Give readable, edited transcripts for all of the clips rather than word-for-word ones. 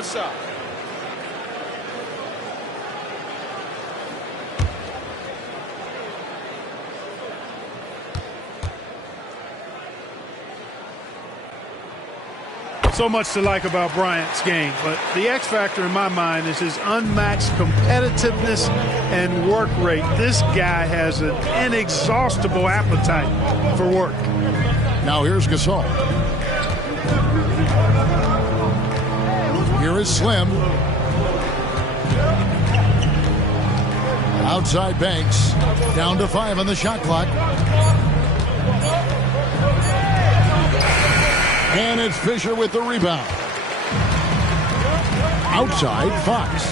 One shot. So much to like about Bryant's game, but the X factor in my mind is his unmatched competitiveness and work rate. This guy has an inexhaustible appetite for work. Now here's Gasol. Here is Slim. Outside Banks. Down to 5 on the shot clock. And it's Fisher with the rebound. Outside, Fox.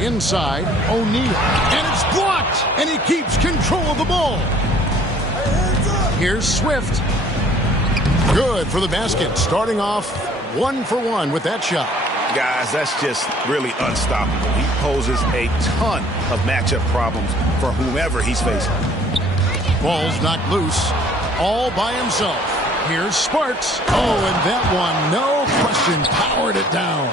Inside, O'Neal. And it's blocked! And he keeps control of the ball. Here's Swift. Good for the basket. Starting off 1 for 1 with that shot. Guys, that's just really unstoppable. He poses a ton of matchup problems for whomever he's facing. Ball's knocked loose. All by himself. Here's Sparks. Oh, and that one, no question, powered it down.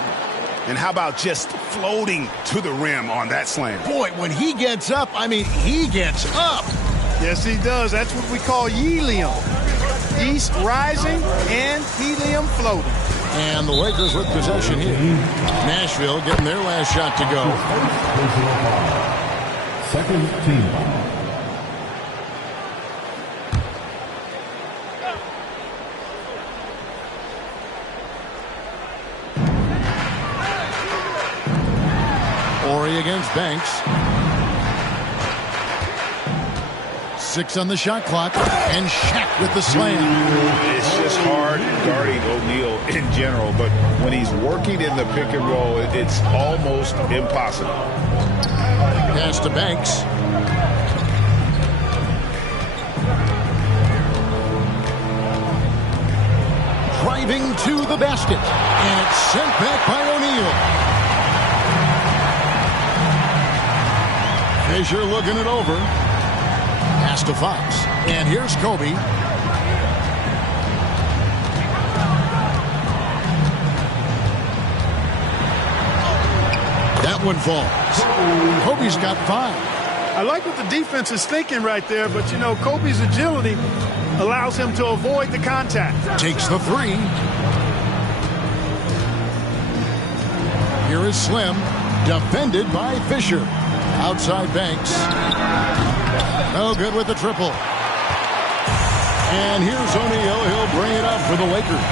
And how about just floating to the rim on that slam? Boy, when he gets up, I mean, he gets up. Yes, he does. That's what we call helium. East rising and helium floating. And the Lakers with possession here. Nashville getting their last shot to go. Second team. Ori against Banks. 6 on the shot clock. And Shaq with the slam. It's just hard guarding O'Neal in general, but when he's working in the pick and roll, it's almost impossible. Pass to Banks. Driving to the basket. And it's sent back by O'Neal. Fisher looking it over. Pass to Fox. And here's Kobe. That one falls. Kobe's got 5. I like what the defense is thinking right there, but, you know, Kobe's agility allows him to avoid the contact. Takes the 3. Here is Slim. Defended by Fisher. Outside Banks. No good with the triple. And here's O'Neal. He'll bring it up for the Lakers.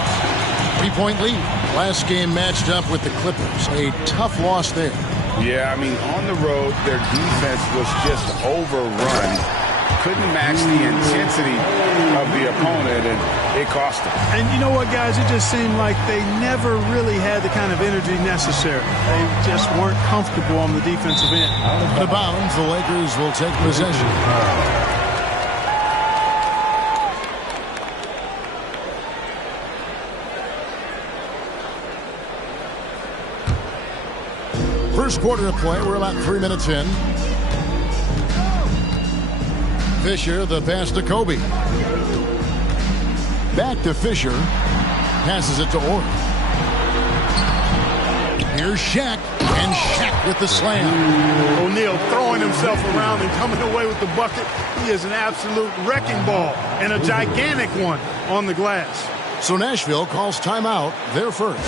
3-point lead. Last game matched up with the Clippers. A tough loss there. Yeah, I mean, on the road, their defense was just overrun. Couldn't match the intensity of the opponent, and it cost them. And you know what, guys? It just seemed like they never really had the kind of energy necessary. They just weren't comfortable on the defensive end. Out of bounds, the Lakers will take possession. First quarter of play. We're about 3 minutes in. Fisher, the pass to Kobe. Back to Fisher. Passes it to Ori. Here's Shaq. And Shaq with the slam. O'Neal throwing himself around and coming away with the bucket. He is an absolute wrecking ball and a gigantic one on the glass. So Nashville calls timeout. Their first.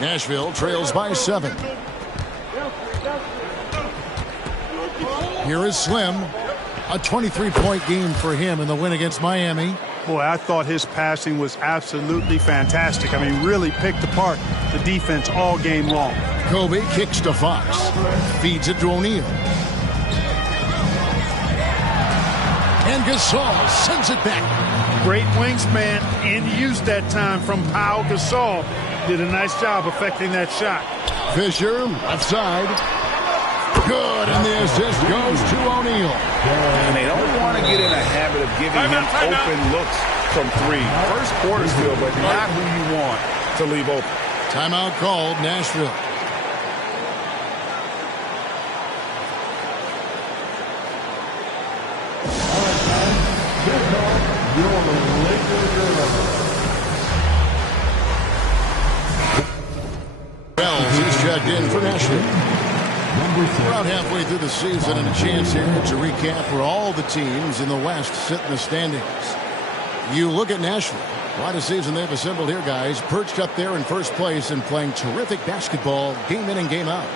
Nashville trails by 7. Here is Slim. A 23-point game for him in the win against Miami. Boy, I thought his passing was absolutely fantastic. I mean, really picked apart the defense all game long. Kobe kicks to Fox. Feeds it to O'Neal. And Gasol sends it back. Great wingspan in use that time from Pau Gasol. Did a nice job affecting that shot. Fisher, left side. Good, and the assist goes to O'Neal. And they don't want to get in a habit of giving him open looks from 3. First quarter still, but not who you want to leave open. Timeout called, Nashville. Wells, he's checked in for Nashville. Around halfway through the season, and a chance here to recap where all the teams in the West sit in the standings. You look at Nashville. Quite a season they've assembled here, guys. Perched up there in first place and playing terrific basketball game in and game out.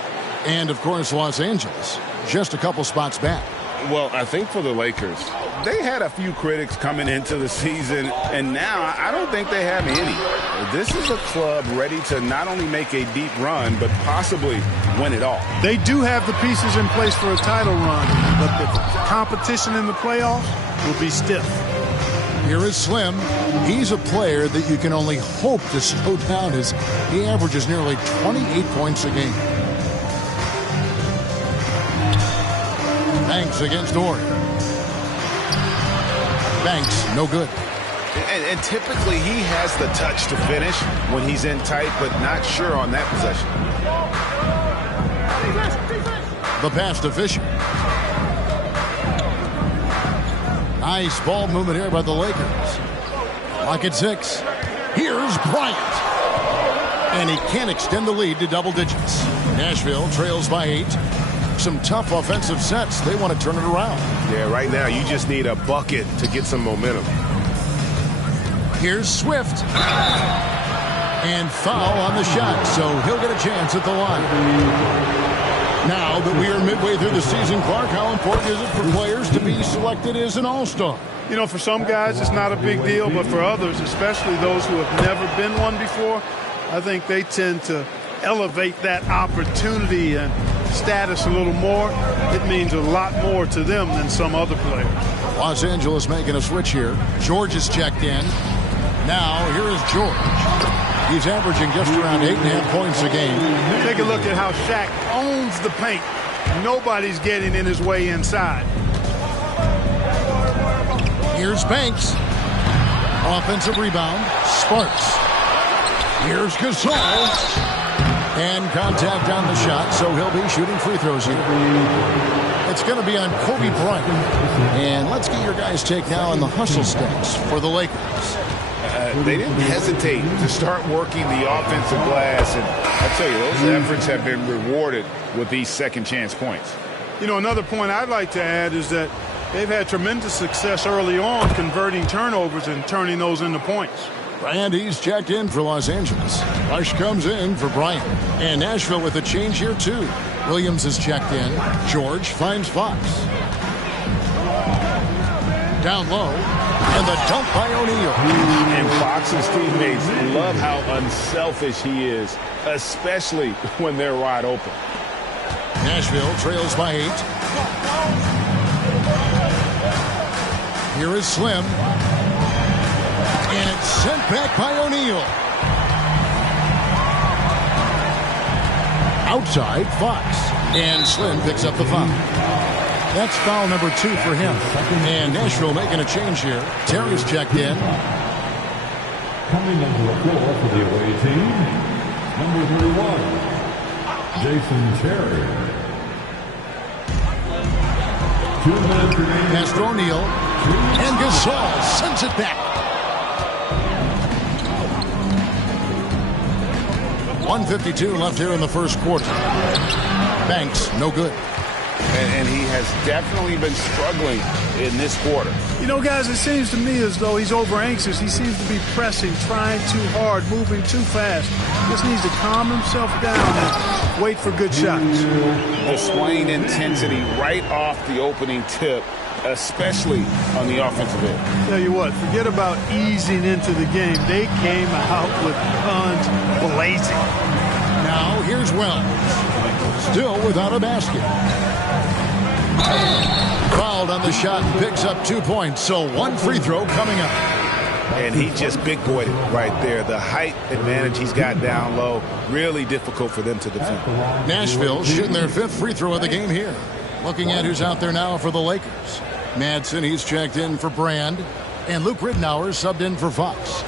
And, of course, Los Angeles, just a couple spots back. Well, I think for the Lakers, they had a few critics coming into the season, and now I don't think they have any. This is a club ready to not only make a deep run, but possibly win it all. They do have the pieces in place for a title run, but the competition in the playoffs will be stiff. Here is Slim. He's a player that you can only hope to slow down as he averages nearly 28 points a game. Banks against Horry. Banks, no good. And typically he has the touch to finish when he's in tight, but not sure on that possession. The pass to Fisher. Nice ball movement here by the Lakers. Lock at 6. Here's Bryant. And he can't extend the lead to double digits. Nashville trails by 8. Some tough offensive sets. They want to turn it around. Yeah, right now you just need a bucket to get some momentum. Here's Swift. And foul on the shot, so he'll get a chance at the line. Now that we are midway through the season, Clark, how important is it for players to be selected as an all-star? You know, for some guys it's not a big deal, but for others, especially those who have never been one before, I think they tend to elevate that opportunity and status a little more. It means a lot more to them than some other players. Los Angeles making a switch here. George is checked in. Now here is George. He's averaging just around 8.5 points a game. Take a look at how Shaq owns the paint. Nobody's getting in his way inside. Here's Banks. Offensive rebound. Sparks. Here's Gasol. And contact on the shot, so he'll be shooting free throws here. It's going to be on Kobe Bryant. And let's get your guys' take now on the hustle stats for the Lakers. They didn't hesitate to start working the offensive glass, and I tell you, those efforts have been rewarded with these second chance points. You know, another point I'd like to add is that they've had tremendous success early on converting turnovers and turning those into points. And he's checked in for Los Angeles. Rush comes in for Bryant. And Nashville with a change here, too. Williams is checked in. George finds Fox. Down low. And the dunk by O'Neal. And Fox's teammates love how unselfish he is, especially when they're wide open. Nashville trails by 8. Here is Slim. And it's sent back by O'Neal. Outside, Fox. And Slim picks up the foul. That's foul number 2 for him. And Nashville making a change here. Terry's checked in. Coming onto the floor for the away team, number 31, Jason Terry. 2 minutes remaining. Pass to O'Neal. And Gasol sends it back. 1:52 left here in the first quarter. Banks, no good. And he has definitely been struggling in this quarter. You know, guys, it seems to me as though he's over anxious. He seems to be pressing, trying too hard, moving too fast. Just needs to calm himself down and wait for good shots. Displaying intensity right off the opening tip, especially on the offensive end. Tell you what, forget about easing into the game. They came out with guns blazing. Now here's Wells. Still without a basket. Fouled on the shot and picks up 2 points. So 1 free throw coming up. And he just big-boyed it right there. The height advantage he's got down low, really difficult for them to defend. Nashville shooting their 5th free throw of the game here. Looking at who's out there now for the Lakers. Madsen, he's checked in for Brand. And Luke Rittenauer subbed in for Fox.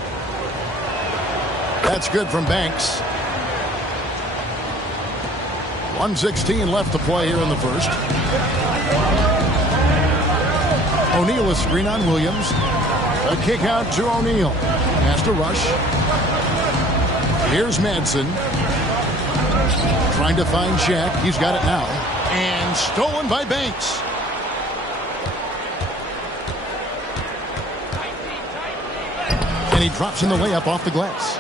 That's good from Banks. 1:16 left to play here in the first. O'Neal a screen on Williams. A kick out to O'Neal. Has to rush. Here's Madsen. Trying to find Shaq. He's got it now. And stolen by Banks. And he drops in the layup off the glass.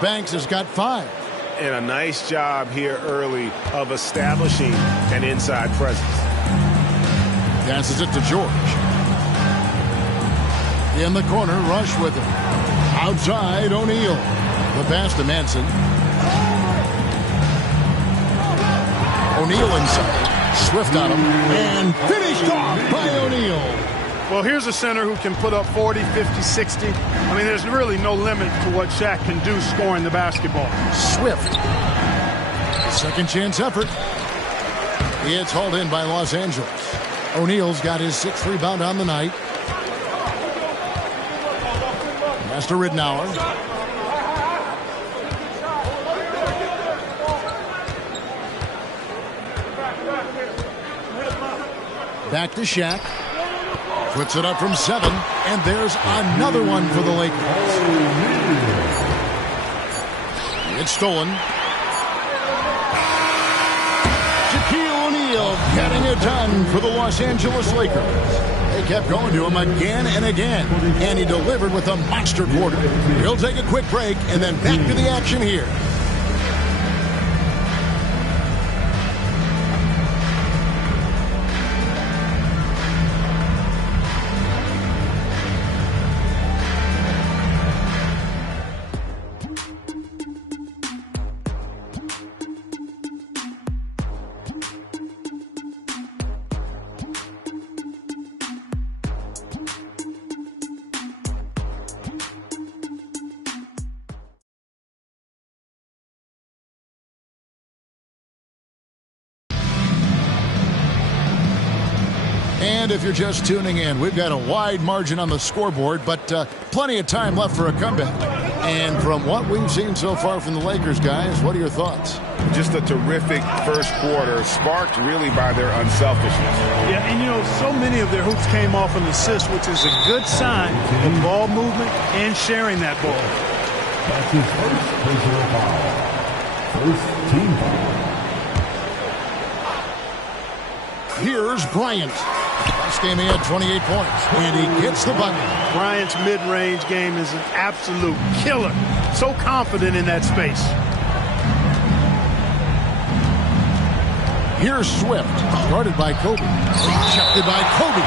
Banks has got 5. And a nice job here early of establishing an inside presence. Passes it to George. In the corner, Rush with him. Outside, O'Neal. The pass to Madsen. O'Neal inside. Swift on him. And finished off by O'Neal. Well, here's a center who can put up 40, 50, 60. I mean, there's really no limit to what Shaq can do scoring the basketball. Swift. Second chance effort. It's hauled in by Los Angeles. O'Neal's got his 6th rebound on the night. Master Ridnour. Back to Shaq. Puts it up from 7, and there's another one for the Lakers. It's stolen. Shaquille O'Neal getting it done for the Los Angeles Lakers. They kept going to him again and again, and he delivered with a monster quarter. He'll take a quick break, and then back to the action here. And if you're just tuning in, we've got a wide margin on the scoreboard, but plenty of time left for a comeback. And from what we've seen so far from the Lakers, guys, what are your thoughts? Just a terrific first quarter, sparked really by their unselfishness. Yeah, and you know, so many of their hoops came off an assist, which is a good sign of ball movement and sharing that ball. That's his first personal foul. First team foul. Here's Bryant. Last game he had 28 points, and he gets the bucket. Bryant's mid-range game is an absolute killer. So confident in that space. Here's Swift, guarded by Kobe. Rejected by Kobe.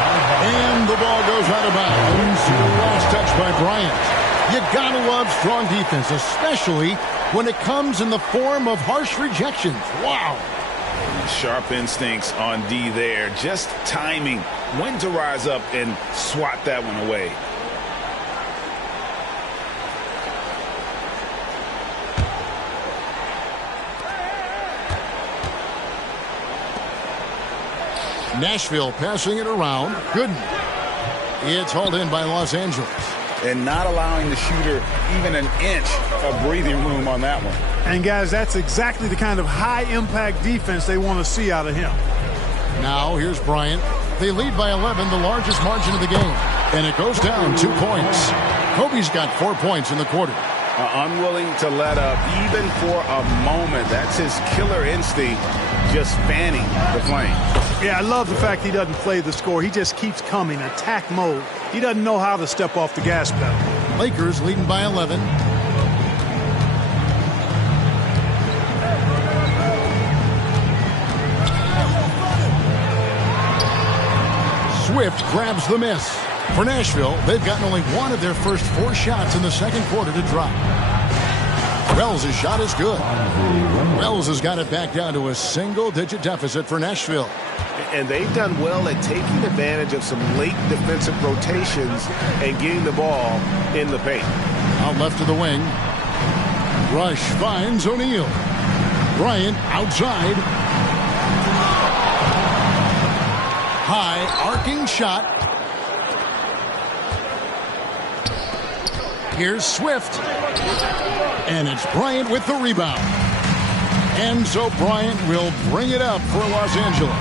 And the ball goes out of bounds. Last touch by Bryant. You gotta love strong defense, especially when it comes in the form of harsh rejections. Wow. Sharp instincts on D there. Just timing when to rise up and swat that one away. Nashville passing it around. Good. It's hauled in by Los Angeles. And not allowing the shooter even an inch of breathing room on that one. And guys, that's exactly the kind of high-impact defense they want to see out of him. Now here's Bryant. They lead by 11, the largest margin of the game. And it goes down 2 points. Kobe's got 4 points in the quarter. Unwilling to let up even for a moment. That's his killer instinct, just fanning the flame. Yeah, I love the fact he doesn't play the score. He just keeps coming, attack mode. He doesn't know how to step off the gas pedal. Lakers leading by 11. Swift grabs the miss. For Nashville, they've gotten only one of their first 4 shots in the second quarter to drop. Wells' shot is good. Wells has got it back down to a single-digit deficit for Nashville. And they've done well at taking advantage of some late defensive rotations and getting the ball in the paint. Out left of the wing. Rush finds O'Neal. Bryant outside. High arcing shot. Here's Swift. And it's Bryant with the rebound. And so Bryant will bring it up for Los Angeles.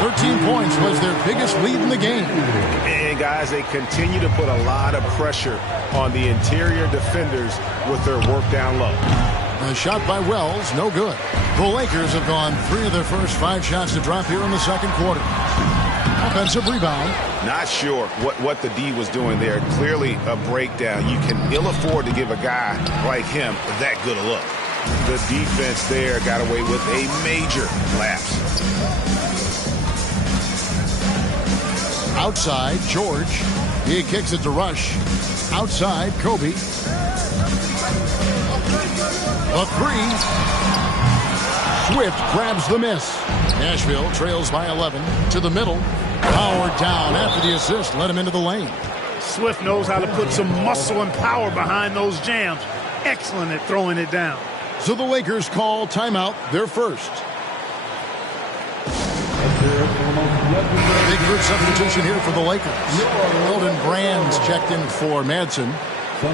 13 points was their biggest lead in the game. And, guys, they continue to put a lot of pressure on the interior defenders with their work down low. A shot by Wells, no good. The Lakers have gone 3 of their first 5 shots to drop here in the second quarter. Offensive rebound. Not sure what the D was doing there. Clearly a breakdown. You can ill afford to give a guy like him that good a look. The defense there got away with a major lapse. Outside, George. He kicks it to Rush. Outside, Kobe. The 3. Swift grabs the miss. Nashville trails by 11 to the middle. Powered down after the assist. Let him into the lane. Swift knows how to put some muscle and power behind those jams. Excellent at throwing it down. So the Lakers call timeout, their first. Big group substitution here for the Lakers. Golden Brand's checked in for Madsen.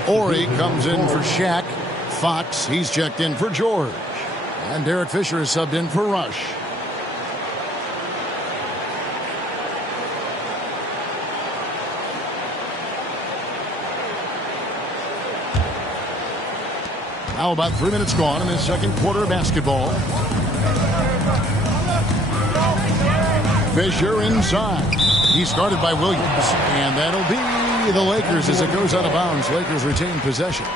Ori comes in for Shaq. Fox, he's checked in for George. And Derek Fisher is subbed in for Rush. Now about 3 minutes gone in the second quarter of basketball. Fisher inside. He started by Williams. And that'll be the Lakers as it goes out of bounds. Lakers retain possession.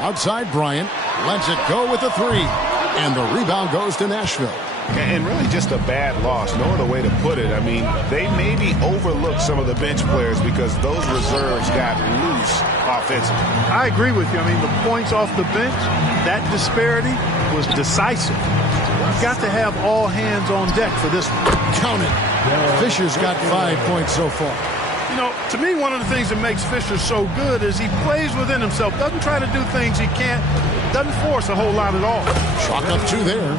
Outside Bryant. Lets it go with the 3. And the rebound goes to Nashville. And really just a bad loss. No other way to put it. I mean, they maybe overlooked some of the bench players because those reserves got loose offensively. I agree with you. I mean, the points off the bench, that disparity was decisive. You've got to have all hands on deck for this one. Count it. Fisher's got 5 points so far. You know, to me, one of the things that makes Fisher so good is he plays within himself. Doesn't try to do things he can't. Doesn't force a whole lot at all. Chalk up 2 there.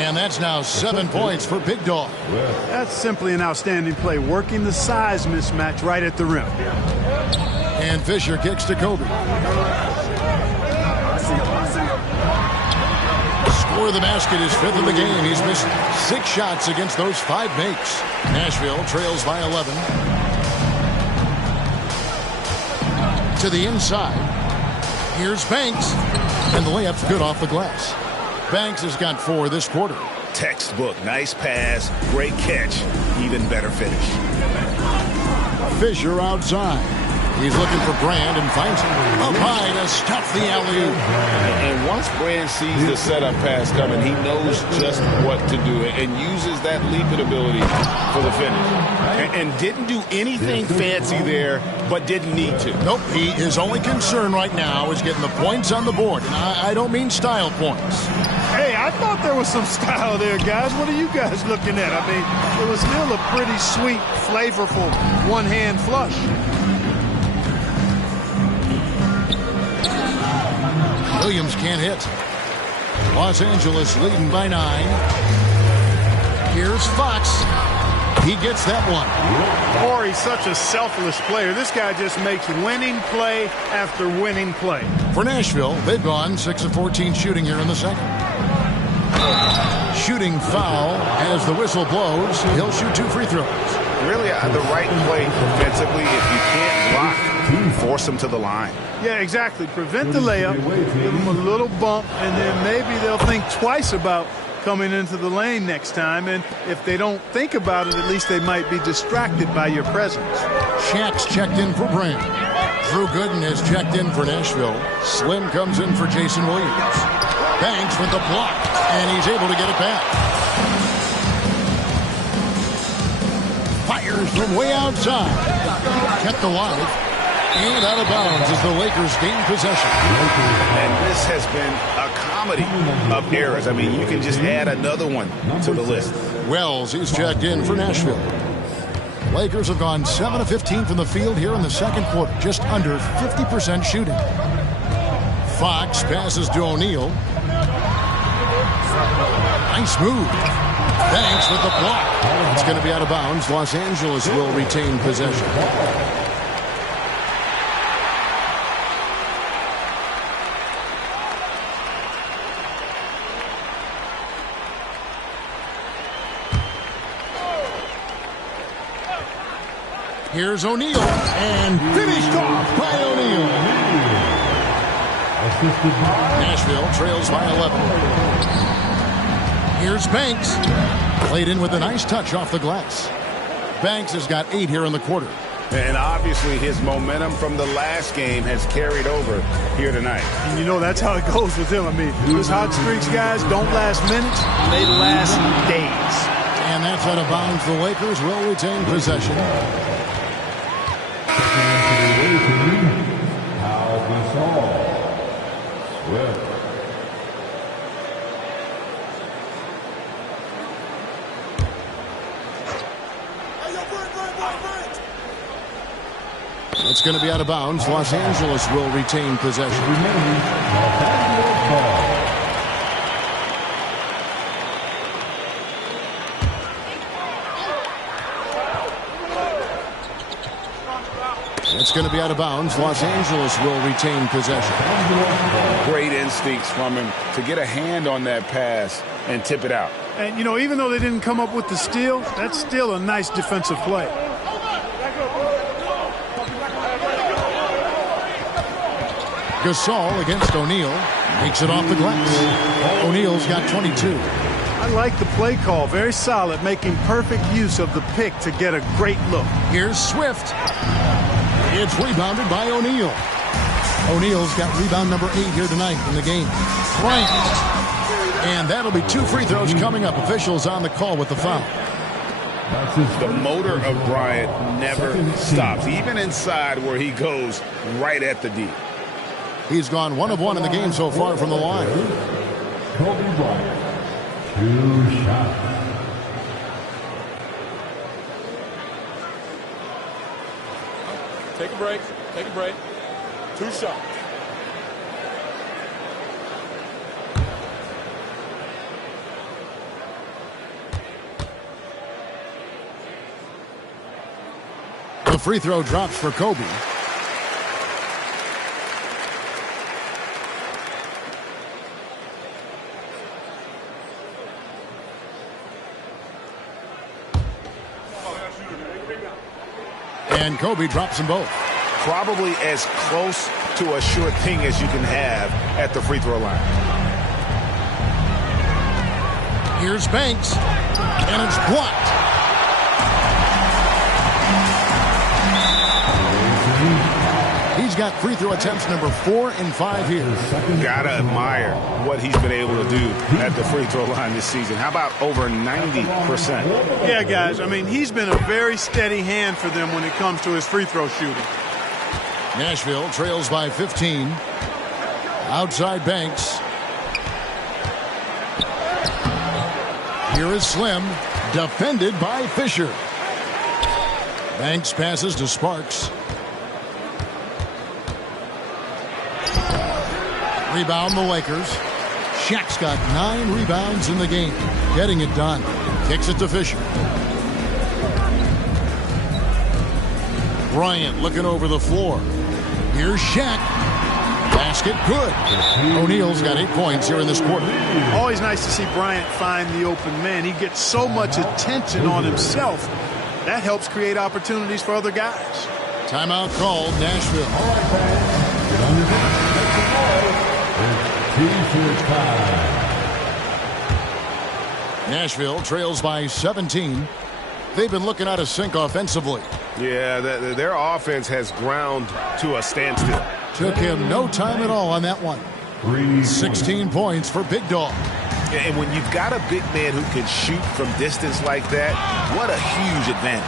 And that's now 7 points for Big Dog. That's simply an outstanding play, working the size mismatch right at the rim. And Fisher kicks to Kobe. Score of the basket is 5th in the game. He's missed 6 shots against those 5 makes. Nashville trails by 11. To the inside. Here's Banks. And the layup's good off the glass. Banks has got 4 this quarter. Textbook. Nice pass. Great catch. Even better finish. Fisher outside. He's looking for Brand and finds him. Up high to stuff the alley-oop. And once Brand sees the setup pass coming, he knows just what to do and uses that leaping ability for the finish. And didn't do anything fancy there, but didn't need to. Nope, his only concern right now is getting the points on the board. And I don't mean style points. Hey, I thought there was some style there, guys. What are you guys looking at? I mean, it was still a pretty sweet, flavorful one-hand flush. Williams can't hit. Los Angeles leading by 9. Here's Fox. He gets that one. Corey's such a selfless player. This guy just makes winning play after winning play. For Nashville, they've gone 6 of 14 shooting here in the second. Shooting foul as the whistle blows. He'll shoot 2 free throws. Really the right play defensively. If you can't block, force them to the line. Yeah, exactly. Prevent the layup, give them a little bump, and then maybe they'll think twice about coming into the lane next time. And if they don't think about it, at least they might be distracted by your presence. Shaq's checked in for Brand. Drew Gooden has checked in for Nashville. Slim comes in for Jason Williams. Banks with the block, and he's able to get it back. Fires from way outside. Kept alive. And out of bounds as the Lakers gain possession. And this has been a comedy of errors. I mean, you can just add another one to the list. Wells is checked in for Nashville. Lakers have gone 7 of 15 from the field here in the second quarter. Just under 50% shooting. Fox passes to O'Neal. Nice move. Banks with the block. It's going to be out of bounds. Los Angeles will retain possession. Here's O'Neal, and finished off by O'Neal. Nashville trails by 11. Here's Banks. Played in with a nice touch off the glass. Banks has got 8 here in the quarter. And obviously his momentum from the last game has carried over here tonight. And you know that's how it goes with him. I mean, those hot streaks, guys, don't last minutes. They last days. And that's out of bounds. The Lakers will retain possession. It's going to be out of bounds. Los Angeles will retain possession. It's going to be out of bounds. Los Angeles will retain possession. Great instincts from him to get a hand on that pass and tip it out. And, you know, even though they didn't come up with the steal, that's still a nice defensive play. Gasol against O'Neal. Makes it off the glass. O'Neal's got 22. I like the play call. Very solid, making perfect use of the pick to get a great look. Here's Swift. It's rebounded by O'Neal. O'Neal's got rebound number 8 here tonight in the game. Bryant. And that'll be 2 free throws coming up. Officials on the call with the foul. The motor of Bryant never stops, even inside where he goes right at the D. He's gone 1 of 1 in the game so far from the line. Kobe Bryant, 2 shots. Take a break. Take a break. 2 shots. The free throw drops for Kobe. And Kobe drops them both. Probably as close to a sure thing as you can have at the free throw line. Here's Banks. And it's blocked. He's got free throw attempts number 4 and 5 here. Gotta admire what he's been able to do at the free throw line this season. How about over 90%? Yeah, guys, I mean, he's been a very steady hand for them when it comes to his free throw shooting. Nashville trails by 15. Outside Banks. Here is Slim, defended by Fisher. Banks passes to Sparks. Rebound the Lakers. Shaq's got 9 rebounds in the game. Getting it done. Kicks it to Fisher. Bryant looking over the floor. Here's Shaq. Basket good. O'Neal's got 8 points here in this quarter. Always nice to see Bryant find the open man. He gets so much attention on himself. That helps create opportunities for other guys. Timeout called, Nashville. Nashville trails by 17. They've been looking out of sync offensively. Yeah, their offense has ground to a standstill. Took him no time at all on that one. 16 points for Big Dog. And when you've got a big man who can shoot from distance like that, what a huge advantage.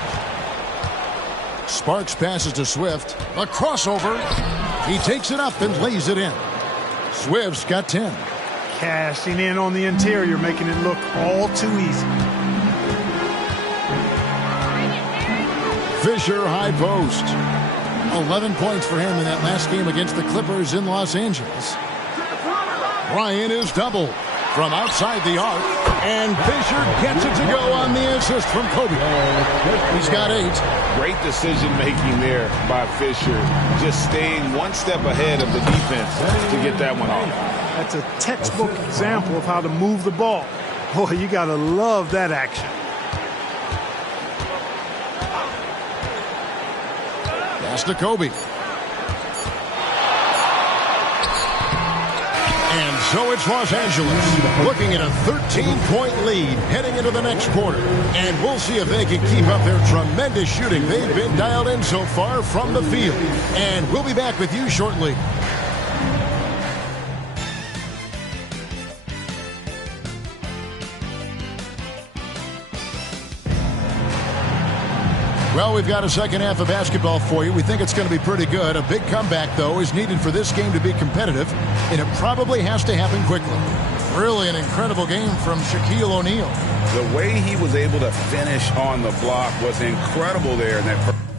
Sparks passes to Swift. A crossover. He takes it up and lays it in. Swift's got 10. Cashing in on the interior, making it look all too easy. Fisher high post. 11 points for him in that last game against the Clippers in Los Angeles. Bryant is doubled from outside the arc, and Fisher gets it to go on the assist from Kobe. He's got 8. Great decision making there by Fisher. Just staying one step ahead of the defense to get that one off. That's a textbook example of how to move the ball. Boy, you got to love that action. Pass to Kobe. And so it's Los Angeles looking at a 13-point lead heading into the next quarter. And we'll see if they can keep up their tremendous shooting. They've been dialed in so far from the field. And we'll be back with you shortly. Well, we've got a second half of basketball for you. We think it's going to be pretty good. A big comeback, though, is needed for this game to be competitive, and it probably has to happen quickly. Really an incredible game from Shaquille O'Neal. The way he was able to finish on the block was incredible there in that first.